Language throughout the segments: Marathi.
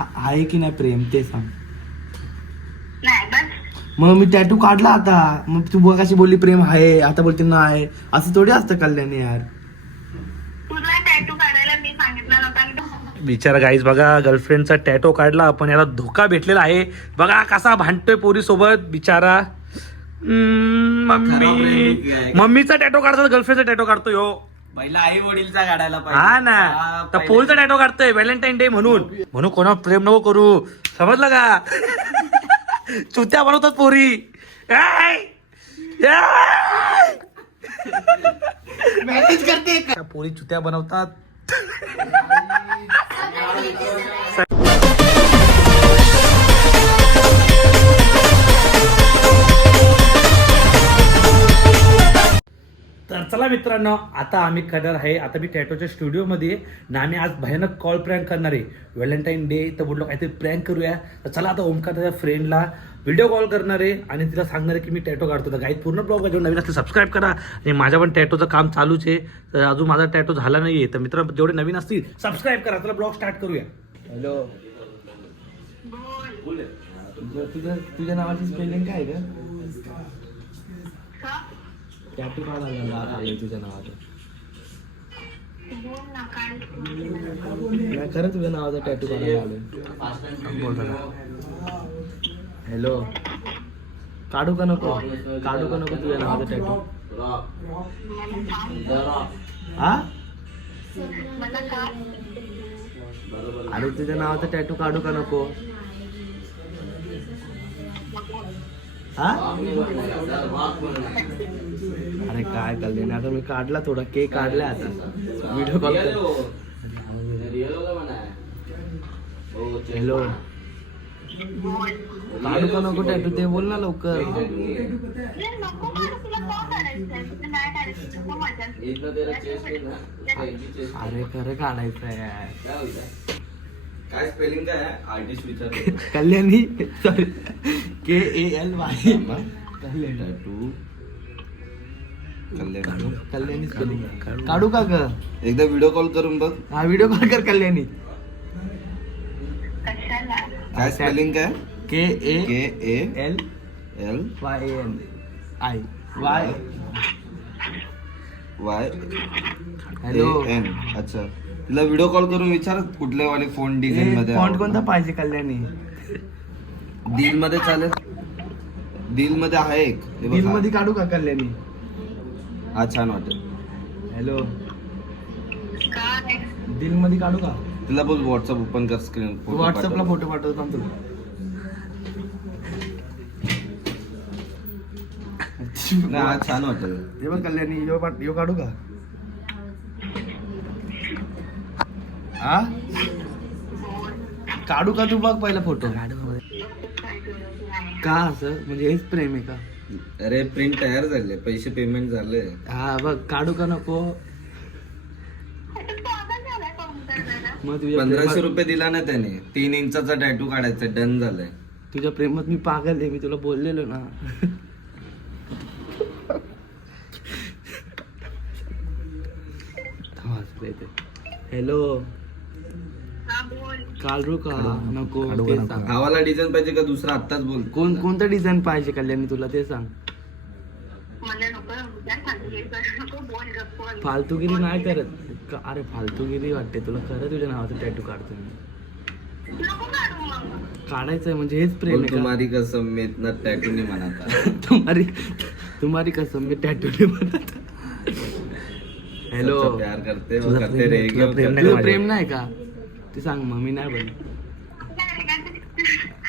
आहे की नाही प्रेम ते सांग. नाही बस. मग मी टॅटू काढला आता, मग तू बघ कशी बोलली प्रेम आहे, आता बोलते नाही. असं थोडी असतं कल्याणी यार. तुला टॅटू काढायला मी सांगितलं नव्हतं आणि तू- बिचारा गाईज बघा, गर्लफ्रेंडचा टॅटो काढला पण याला धोका भेटलेला आहे. बघा कसा भांडतोय पोरी सोबत बिचारा. मम्मीचा टॅटो काढतो, गर्लफ्रेंडचा टॅटो काढतो ह्यो. पहिला आई वडीलचा काढायला हा ना, तर पोरीचा टॅटो काढतोय व्हॅलेंटाईन डे म्हणून कोणावर प्रेम नको करू, समजलं का? चुत्या बनवतात पोरी. मॅनेज करते का? पोरी चुत्या बनवतात. तर चला मित्रांनो, आता आम्ही करणार आहे, आता मी टॅटोच्या स्टुडिओमध्ये ना, आम्ही आज भयानक कॉल प्रँक करणार आहे. व्हॅलेंटाईन डे तर बोललो काहीतरी प्रँक करूया. तर चला आता ओमकार त्याच्या फ्रेंडला व्हिडिओ कॉल करणार आहे आणि तिला सांगणार आहे की मी टॅटो काढतो. तर गाईड पूर्ण ब्लॉग जेव्हा नवीन असते सबस्क्राईब करा. आणि माझ्या पण टॅटोचं काम चालूच आहे, तर अजून माझा टॅटो झाला नाही आहे. तर मित्रांनो जेवढे नवीन असतील सबस्क्राईब करा. चला ब्लॉग स्टार्ट करूया. हॅलो, तुझ्या नावाची स्पेलिंग काय आहे ग? का? टॅटू काढायला आले तुझ्या नावाचं. बोल ना काय? नाही खरं तुझ्या नावाचा टॅटू काढायला आलोय. हॅलो, काढू का नको? काढू का नको तुझ्या नावाचा टॅटू? हा, मला काय? अरे तुझ्या नावाचा टॅटू काढू का नको? हा, अरे काय कल्याण, आता मी काढला थोडा केक काढला, आता व्हिडिओ कॉल कर. हॅलो, काढू का नको टॅटू ते बोल ना लवकर. नको काढू, तुला का काढायचंय? तुला नाही काढायचं, नको मजा. अरे खरं काढायचं आहे. काय स्पेलिंग काय आहे? आर्टिस्ट विचार. Kalyani, sorry, KALY. टॅटू कल्याण. कल्याणी spelling. काढू का ग? एकदा व्हिडिओ कॉल करून बघ. हा, व्हिडिओ कॉल कर कल्याणी. कशाला? काय स्पेलिंग काय? KALYAN. KALYAN. हॅलो, अच्छा, तिला व्हिडिओ कॉल करून विचार कुठले वाले फोन डिझाईन मध्ये फॉन्ट कोणता पाहिजे कल्याणी? दिल मध्ये चालेल. दिल मध्ये आहे एक, हे बघ दिल हा. मध्ये काढू का कल्याणी? हा छान वाटेल. हॅलो, काय? दिल मध्ये काढू का? तिला बोल व्हॉट्सअप ओपन कर, स्क्रीन व्हॉट्सअपला फोटो पाठवतो ना तुला. नाही, हा छान वाटेल. हे बघ कल्याणी, यो काढू का? हा, काढू का? तू बघ पहिला फोटो. का असं म्हणजे हेच प्रेम आहे का? अरे प्रिंट तयार झाले, पैसे पेमेंट झाले. हा बघ, काढू का नको? मग तुझ्या 1500 प्रेमात, रुपये दिला ना त्याने. 3 इंचाचा टॅटू काढायचा, डन झालंय. तुझ्या प्रेमात मी पागल आहे, मी तुला बोललेलो ना. हॅलो, हा बोल. काढू का नको? ते सांग. हवाला डिझाईन पाहिजे का दुसरा? आत्ताच बोल. कोणतं डिझाईन पाहिजे कल्याणी तुला, ते सांग. मला नको विचार सांगितले, नको बोल ग, बोल. फालतूगिरी नाही करत अरे फालतूगिरी वाटते तुला. खरं तुझ्या नावाचं टॅटू काढतो मी. नको काढू मग. काढायचंय म्हणजे हेच प्रेम बोल, आहे का? तुम्हारी कसम मैं इतना टैटू नहीं मनाता. तुम्हारी कसम में टॅटू नाही बनत. हॅलो, सच्चा प्यार करते वो तुझा करते प्रेम- रहेंगे तुझा वो प्रेम करते नाही- रहेंगे. प्रेम नाही का? ते सांग मग, मी नाही बन.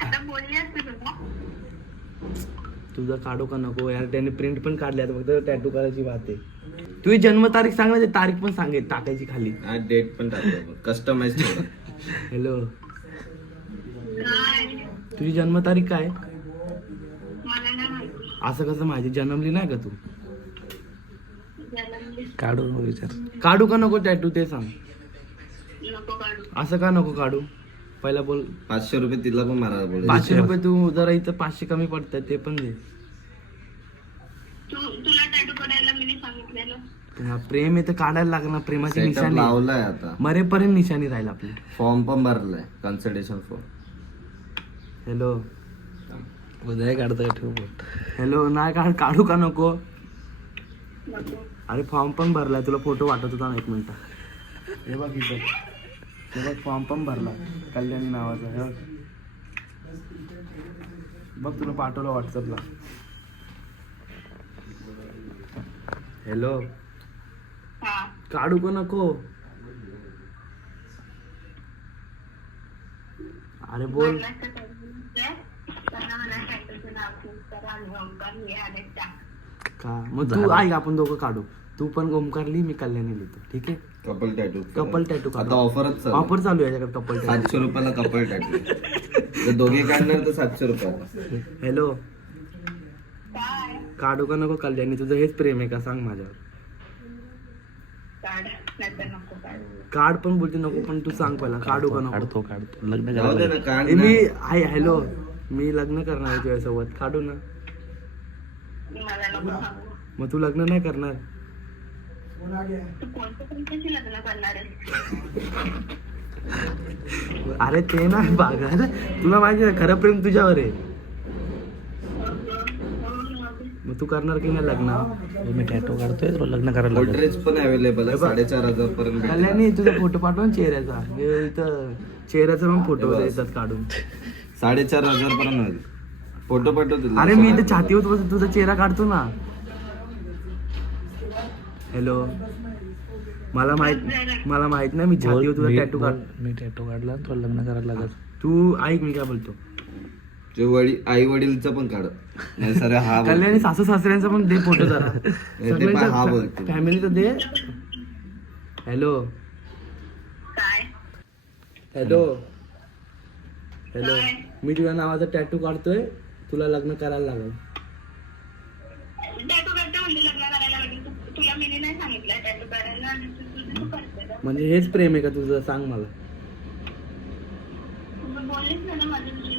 आता बोलली असते तुला. तुझा काढू का नको यार? त्याने प्रिंट पण काढली, आता फक्त टॅटू करायची बात आहे. तुझी जन्मतारीख सांग ना, ते तारीख पण सांगेल टाकायची खाली. हा डेट पण टाकतो, कस्टमाइज ठेवा. हॅलो, काय? तुझी जन्मतारीख काय? मला नाही माहिती. असं कसं माहिती? जन्मली नाही का तू? जन्मली. काढू विचार. काढू का नको टॅटू ते सांग. नको काढू. असं का नको काढू? पहिला बोल. 500 रुपये तिला पण मारायला बोल. 500 रुपये तू जरा इथं 500 कमी पडतात, ते पण दे. तुला टॅटू काढायला मी सांगितलेलं. हा, प्रेम आहे तर काढायला लागणार. प्रेमाची सेटअप निशाणी लावलाय आता. मरेपर्यंत निशाणी राहील आपली. फॉर्म पण भरलाय, कन्सल्टेशन फॉर्म. हॅलो उद्या काढता ठेवू. हॅलो, नाही काढू का नको? नको. अरे फॉर्म पण भरलाय, तुला फोटो वाटत होता ना, 1 मिनिट. हे बघ इथं, हे बघ फॉर्म पण भरला कल्याणी नावाचा. हे बघ, बघ तुला पाठवलं व्हॉट्सअपला. हॅलो, हा. काढू का नको? अरे बोल. त्यांना मला टॅटूचं नाव चेंज करा आणि ओमकार हे आले टाक. का मग तू ऐक, आपण दोघं काढू. तू पण ओमकार लिही, मी कल्याणी लिहितो. ठीक आहे? Couple tattoo. कपल टॅटू आता ऑफरच चालू. ऑफर चालू आहे याच्याकडे कपल टॅटू. 700 रुपयाला कपल टॅटू. जर दोघे काढणार तर 700 रुपयाला. हॅलो, काय काढू का नको कल्याणी? तुझं हेच प्रेम आहे का सांग माझ्यावर? काढ नाहीतर नको काढ. काढ पण बोलते नको, पण तू सांग पहिला, काढू का नको? काढतो लग्न जाऊ दे ना, काढ ए, ना. हॅलो, मी लग्न करणार आहे तुझ्यासोबत, काढू ना? मला नको सांगू. मग तू लग्न नाही करणार? तू कोणत्या तुमच्याशी लग्न करणार आहेस? अरे ते नाही बघा, तुला माहिती आहे खरं प्रेम तुझ्यावर आहे. मग तू करणार की नाही लग्न? मी टॅटो काढतोय, तुला लग्न करायला लागेल. गोदरेज पण अवेलेबल आहे, 4,500 पर्यंत भेटेल. कल्याणी तुझा फोटो पाठव ना चेहऱ्याचा. हे इथं चेहऱ्याचा पण फोटो हे बघ. येतात काढून. 4,500 पर्यंत होईल. फोटो पाठवतील. अरे मी इथे छातीवर बसून तुझा चेहरा काढतो ना. हॅलो, मला माहित नाही, मी छातीवर तुझा टॅटू काढ. मी टॅटो काढला, तुला लग्न करायला लागेल. तू ऐक मी काय बोलतो. आई वडीलचं पण काढ. नाही सर, हा बोल. कल्याणी सासू सासऱ्यांचा पण दे फोटो जरा. ते पण हा बोलतो. फॅमिलीचा दे. हॅलो काय हॅलो हॅलो, मी तुझ्या नावाचा टॅटू काढतोय, तुला लग्न करायला लागेल. टॅटू करते म्हणजे लग्न करायला लागेल. तुला मी नाही सांगितलं टॅटू करायला आणि तू करते का? म्हणजे हेच प्रेम आहे का तुझं? सांग मला. तू बोललीस ना माझं तुझ्या.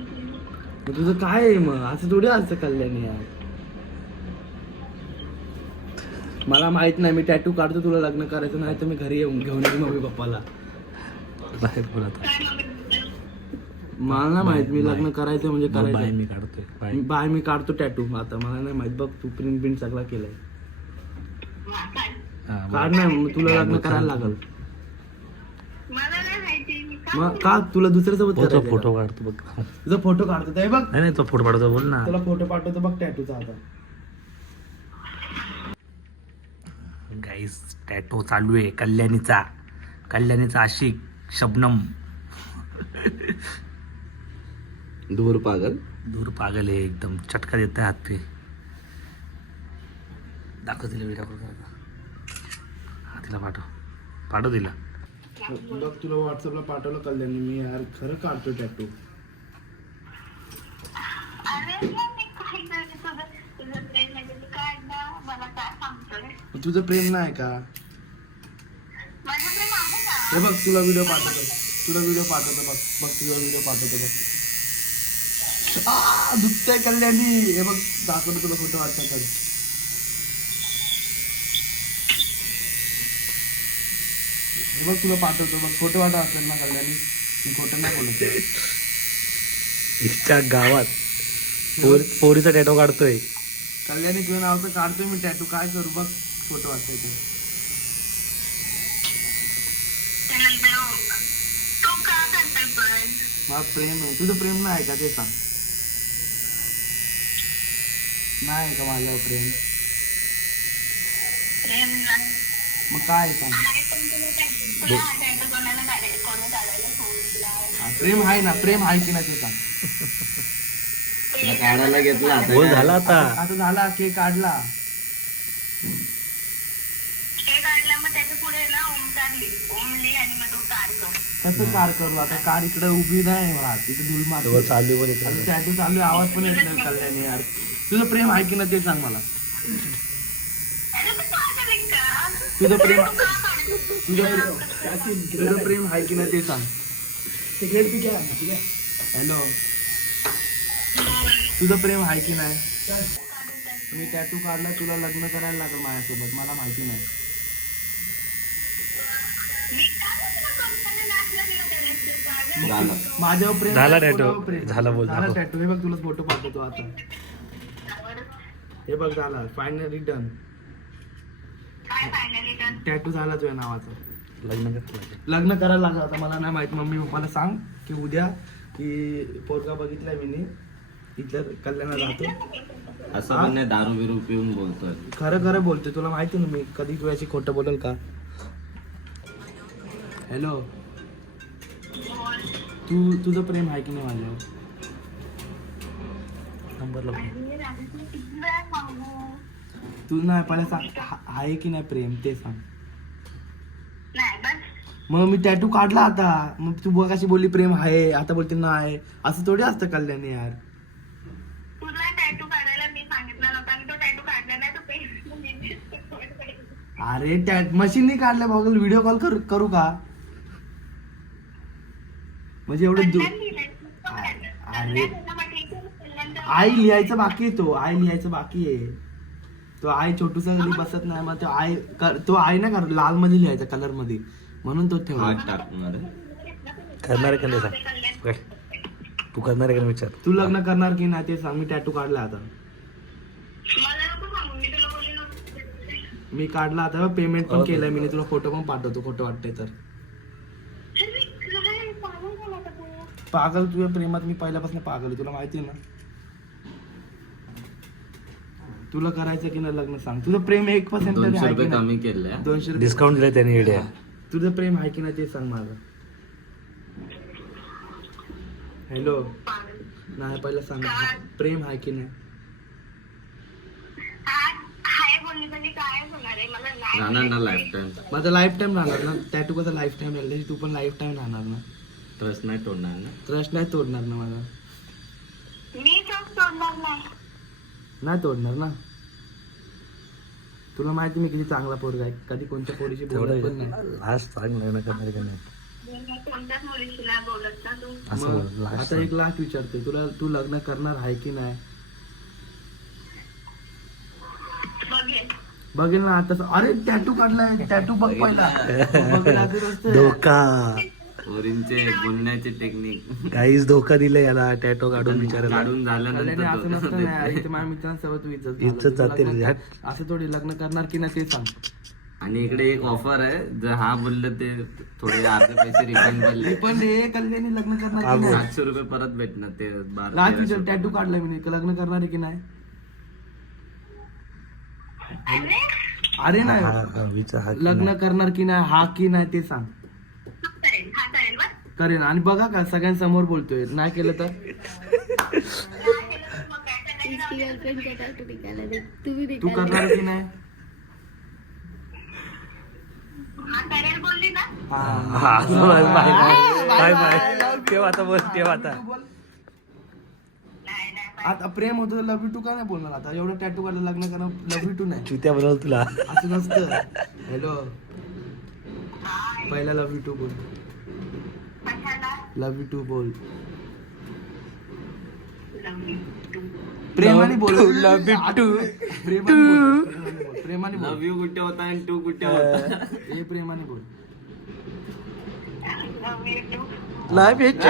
मग तुझं काय आहे मग? असं थोडी असतं कल्याणी यार. मला माहित नाही, मी टॅटू काढतो, तुला लग्न करायचं नाही तर मी घरी येऊन घेऊन येईन मम्मी पप्पाला. बाहेर बोलत काय मग मला नाही माहित, मी लग्न करायचं म्हणजे बाय. करायचं. मी काढतोय बाय. बाय मी काढतो टॅटू. आता मला नाही माहित, बघ तू प्रिंट बिंट सगळा केलाय. काय हा, बोल. काढ नाही, मग तुला लग्न करायला लागल. मला नाही माहिती. मी काय मग का तुला दुसऱ्यासोबत हो, तो करायचं फोटो का? काढतो बघ. तुझा फोटो काढतो ते बघ. नाही तो फोटो काढतो, बोल ना. तुला फोटो पाठवतो बघ टॅटूचा आता. गाईस, टॅटो चालू आहे कल्याणीचा आशिक शबनम. धूर पागल. दूर पागल आहे एकदम, चटका देत आहे हात पे. दाखव तिला व्हिडिओ कॉल करता. हा तिला पाठव तिला. बघ तुला व्हॉट्सअपला पाठवलं कल्याणी, मी यार खरं काढतो टॅटू. अरे मी काय करते तुझं प्रेम म्हणजे तू काय ना मला काय सांगतोय? तुझं प्रेम नाही का? माझं प्रेम आहे का? हे बघ तुला व्हिडिओ पाठवतो, बघ तुझा व्हिडिओ पाठवतो बघ. दुखतंय कल्याणी. हे बघ दाखवतो तुला फोटो वाटतात. हे बघ तुला पाठवतो बघ, फोटो वाटा असेल ना कल्याणी, मी खोटं नाही बोलत. इच्छा गावात पोरीचा टॅटो काढतोय. कल्याणी तुझ्या नावाचं काढतोय मी टॅटू, काय करू बघ फोटो वाटतोय ते. तू का करतोय पण? मला प्रेम आहे. तुझं प्रेम नाही का ते सांग. नाही का माझ्यावर प्रेम? प्रेम नाही. मग काय सांग. आहे पण तुला टॅटू कोणाला काढायला सांगितलं? प्रेम आहे ना, प्रेम आहे की नाही ते सांग. तुला काढायला घेतला आता बोल काय? झाला आता. आता झाला, केक काढला. ते काढलं मग त्याच्या पुढे ना ओमकार ओमली आणि मग तू कार कर. कसं कार करू आता? कार इकडे उभी नाही मला, तिथे धूळ मारतो. चालू बोल टॅटू चालू आहे, आवाज पण येत नाही कल्याणी यार. तुझं प्रेम आहे की नाही ते सांग मला. अरे तू पागल आहे का? तुझं प्रेम तू का काढतोय? तुझं प्रेम आहे की नाही ते सांग. हॅलो, तुझं प्रेम आहे की नाही? मी टॅटू काढला, तुला लग्न करायला लागलं माझ्यासोबत, मला माहिती नाही. मी काय तुला कोणत्याने नाचलं गेलं त्याला झालं. माझ्यावर प्रेम झाला आहे, tattoo. कोणावर प्रेम? झाला बोल, झाला दाखव. टॅटू. हे बघ तुला फोटो पाठवतो आता. हे बघ झाला फायनली डन. काय फायनली डन. टॅटू झाला तुझ्या नावाचा. लग्न कर. लग्न करायला लागलं आता मला नाही माहित. मम्मी पप्पाला सांग की उद्या की पोरगा बघितलाय मी इथं कल्याणात राहतो. असं पण नाही दारू बिरू पिऊन बोलतोय. खरं खरं बोलतोय. तुला माहिती ना मी कधी तुझ्याशी खोटं बोलेल का. हॅलो तुझं प्रेम आहे की नाही माझ्यावर. नंबरला किती वेळा सांगू. तू नाही पहिला सांग आहे की नाही प्रेम ते सांग. नाही बस. मग मी टॅटू काढला आता. मग तू बघ कशी बोलली प्रेम आहे आता बोलते नाही. असं थोडी असतं कल्याणी यार. तुला टॅटू काढायला मी सांगितलं नव्हतं आणि तो टॅटू काढला नाही तो अरे मशीनने काढलं बघ. व्हिडिओ कॉल करू का म्हणजे एवढं अरे आई लिहायचं बाकी आहे. तो आई लिहायचं बाकी आहे. तो आई छोटूसा कधी बसत नाही. मग तो आई ना कर लाल मध्ये लिहायचा कलर मध्ये म्हणून तो ठेवला. हात टाकणार आहे. करणार आहे का नाही सांग. काय? तू करणार आहे का नाही विचार. तू लग्न करणार की नाही ते सांग. मी टॅटू काढला आता. मला नको सांगू मी तुला बोलली नव्हती. मी काढला आता. पेमेंट पण केलंय मी. तुला फोटो पण पाठवतो खोटं वाटतंय तर. अरे काय पागल झाला का तू. पागल तुझ्या प्रेमात मी पहिल्यापासून पागल आहे. तुला माहिती आहे ना. तुला करायचं की नाही लग्न सांग. तुझं प्रेम 1% तरी 200 आहे की रुपये नाही. कमी केले. 200 रुपये डिस्काउंट दिलाय त्याने आयडिया. तुझं प्रेम आहे की नाही ते सांग माझं. हॅलो नाही पहिलं सांग प्रेम आहे की नाही. हाय बोलली म्हणजे काय होणार आहे मला नाही राहणार ना लाईफ टाइम. माझा लाईफ टाइम राहणार ना. टॅटू कसं लाईफ टाइम राहिलं तू पण लाईफ टाइम राहणार ना. ट्रस्ट नाही तोडणार ना. ट्रस्ट नाही तोडणार ना माझा. मी ट्रस्ट तोडणार नाही. नाही तोडणार ना. तुला माहिती मी किती चांगला पोरगा आहे. कधी कोणत्या पोरीशी बोलत पण नाही. तेवढं लास्ट सांग लग्न करणार आहे का नाही. मी कोणत्याच मुलीशी नाही बोलत ना तू. असं मग बोल लास्ट. आता 1 लाख विचारते तुला. तू लग्न करणार आहे की नाही. बघेल बघेल ना आता. अरे टॅटू काढलाय. टॅटू बघ पहिला. बघेल आधी रस्ते. धोका. पोरींचे बोलण्याचे टेक्निक काहीच धोका दिलाय याला. टॅटो काढून विचारायला. काढून कल्याणी असं नसतं ना यार. झाल्यानंतर इथे माझ्या मित्रांसोबत तू इज्जत इज्जत घालवतो. जाते तू रे. लग्न- असं थोडी लग्न करणार की नाही ते सांग. आणि इकडे एक ऑफर आहे. जर हा बोललं ते थोडे अर्धे पैसे रिफंड पडले. पण हे कल्याणी लग्न करणार की नाही. 700 रुपये परत भेटणार ते 12 लास्ट विचार टॅटू काढलाय मी. लग्न करणार आहे की नाही. अरे नाही विचार हा की लग्न नाही. करणार की नाही. हा की नाही ते सांग. करेल हा करेल बस. करेन. आणि बघा का सगळ्यांसमोर बोलतोय. नाही केलं तर इसकी गर्लफ्रेंड का टैटू निकाला दे. तू भी तू निकाल करणार की नाही. हा करेल बोलली ना. हा, असं बाय बाय बाय. ठेव आता बोल. ठेव आता. नाही नाही आता प्रेम होतं लव्ह यू टू का नाही बोलणार आता. एवढं टॅटू काढलं लग्न करणं लव्ह यू टू नाही. चुत्या बनवलं तुला. असं नसतं. हॅलो पहिला लव्ह यू टू बोल. कशाला लव्ह यू टू बोल. लवली तू. प्रेमाने बोल. Love you too. प्रेमाने बोल. लव्ह यू कुठे होता आणि टू कुठे होता. हे प्रेमाने बोल. लवली तू.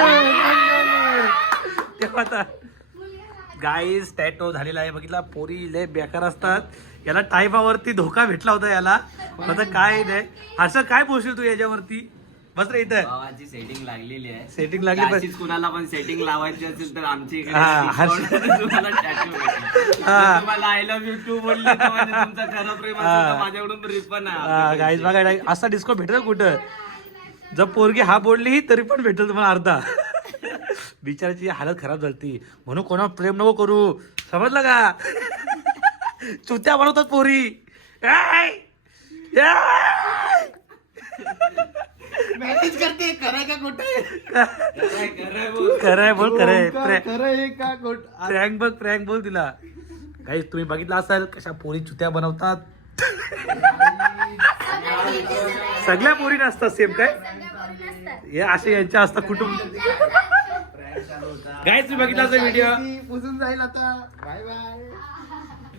तेव्हा आता गाईज टॅटो झालेला आहे. बघितला पोरी लय बेकार असतात. याला टायमावरती धोका भेटला होता याला. आता काय नाही. असं काय बोलशील तू याच्यावरती. बस रे इथं भावाची सेटिंग लागलेली आहे. सेटिंग लागली पण अशीच कुणाला पण सेटिंग लावायची असेल तर आमची इकडे हा, discount मध्ये तुम्हाला tattoo भेटेल. हा. जर तुम्हाला आय लव्ह यू टू बोलले तर म्हणजे तुमचं खरं प्रेम असेल तर माझ्याकडून रिफंड आहे. गाईज बघा असा डिस्को भेटेल कुठं. जर पोरगी हा बोलली तरी पण भेटेल तुम्हाला अर्धा. बिचाराची हालत खराब झाली. म्हणून कोणावर प्रेम नको करू. समजलं का. चुत्या बनवतात पोरी. ऐ! ऐ! मॅनेज करते खरं का कुठे. खरंय बोल खरंय. खरं आहे का खोट. प्रँक बोल तिला. काही तुम्ही बघितलं असाल कशा पोरी चुत्या बनवतात. सगळ्या पोरी नसतात सेम काय. हे असे यांच्या असतात कुटुंब. काय तुम्ही बघितला असा व्हिडिओ. पुसून जाईल आता. Bye bye.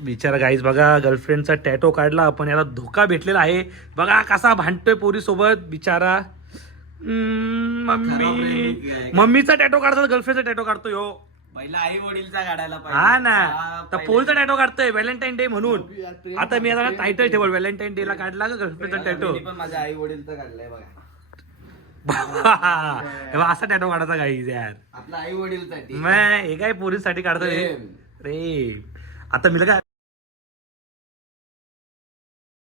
बिचारा गाईज बघा गर्लफ्रेंडचा टॅटो काढला आपण, याला धोका भेटलेला आहे. बघा कसा भांडतोय पोरी सोबत बिचारा. मम्मीचा टॅटो काढतो, गर्लफ्रेंडचा टॅटो काढतोय हो. पहिला आई वडीलचा काढायला हा ना, तर पोरीचा टॅटो काढतोय व्हॅलेंटाईन डे म्हणून. आता मी आता टायटल ठेवल, व्हॅलेंटाईन डे ला काढला का गर्लफ्रेंडचा टॅटो. पण माझ्या आई वडीलचा काढलाय बघा. असा टॅटो काढायचा गाईज यार. आपल्या आई वडीलसाठी मग हे काय पोरीसाठी काढतोय रे. आता मी का